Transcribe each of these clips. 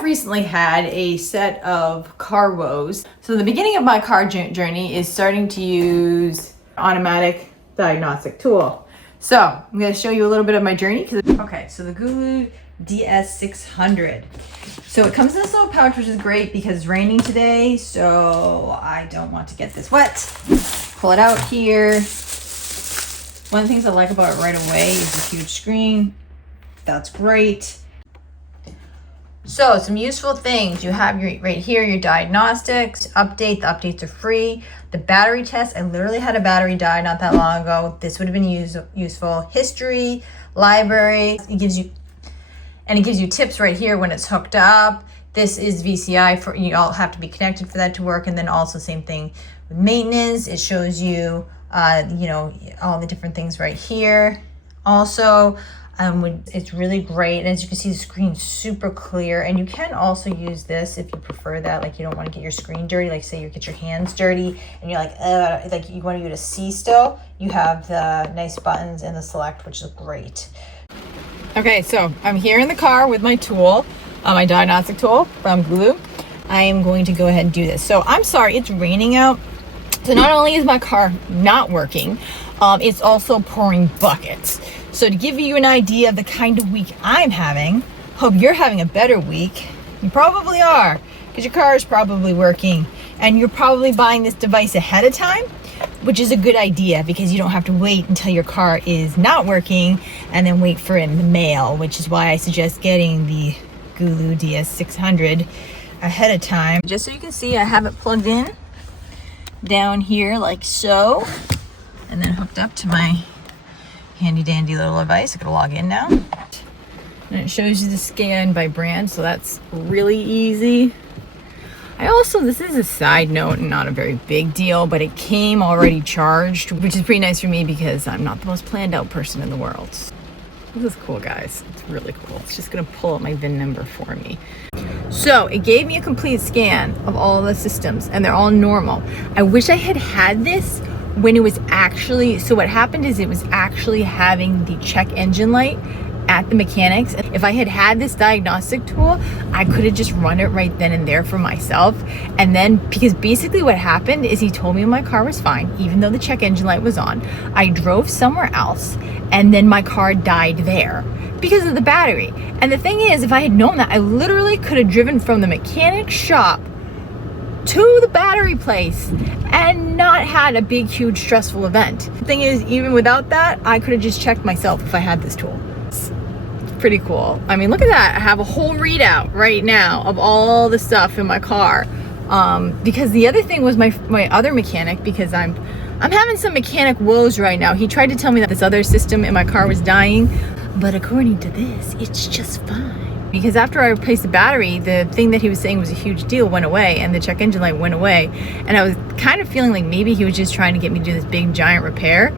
I've recently had a set of car woes. So the beginning of my car journey is starting to use automatic diagnostic tool. So I'm going to show you a little bit of my journey. Okay, so the GooLoo DS600. So it comes in this little pouch, which is great because it's raining today, so I don't want to get this wet. Pull it out here. One of the things I like about it right away is the huge screen. That's great. So some useful things. You have right here your diagnostics, update. The updates are free. The battery test. I literally had a battery die not that long ago. This would have been useful. History, library. It gives you tips right here when it's hooked up. This is VCI for you all have to be connected for that to work. And then also same thing with maintenance. It shows you all the different things right here. Also, it's really great, and as you can see, the screen's super clear. And you can also use this if you prefer that, like you don't want to get your screen dirty, like say you get your hands dirty and you're like you want you to see still. You have the nice buttons and the select, which is great. Okay, so I'm here in the car with my tool, my diagnostic tool from GooLoo. I am going to go ahead and do this. So I'm sorry, it's raining out. So not only is my car not working, it's also pouring buckets. So to give you an idea of the kind of week I'm having, hope you're having a better week. You probably are, because your car is probably working, and you're probably buying this device ahead of time, which is a good idea because you don't have to wait until your car is not working and then wait for it in the mail, which is why I suggest getting the GooLoo DS600 ahead of time. Just so you can see, I have it plugged in down here like so, and then hooked up to my handy dandy little device. I'm gonna log in now. And it shows you the scan by brand, so that's really easy. This is a side note and not a very big deal, but it came already charged, which is pretty nice for me because I'm not the most planned out person in the world. This is cool, guys. It's really cool. It's just gonna pull up my VIN number for me. So it gave me a complete scan of all the systems, and they're all normal. I wish I had had this when it was actually, so what happened is it was actually having the check engine light at the mechanics. If I had had this diagnostic tool, I could have just run it right then and there for myself. And then, because basically what happened is he told me my car was fine, even though the check engine light was on. I drove somewhere else, and then my car died there because of the battery. And the thing is, if I had known that, I literally could have driven from the mechanic shop to the battery place and not had a big, huge, stressful event. The thing is, even without that, I could have just checked myself if I had this tool. It's pretty cool. I mean, look at that. I have a whole readout right now of all the stuff in my car. Because the other thing was my other mechanic, because I'm having some mechanic woes right now. He tried to tell me that this other system in my car was dying, but according to this, it's just fine. Because after I replaced the battery, the thing that he was saying was a huge deal went away, and the check engine light went away. And I was kind of feeling like maybe he was just trying to get me to do this big giant repair.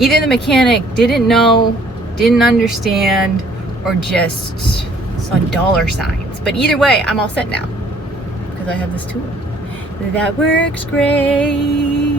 Either the mechanic didn't know, didn't understand, or just saw dollar signs. But either way, I'm all set now because I have this tool that works great.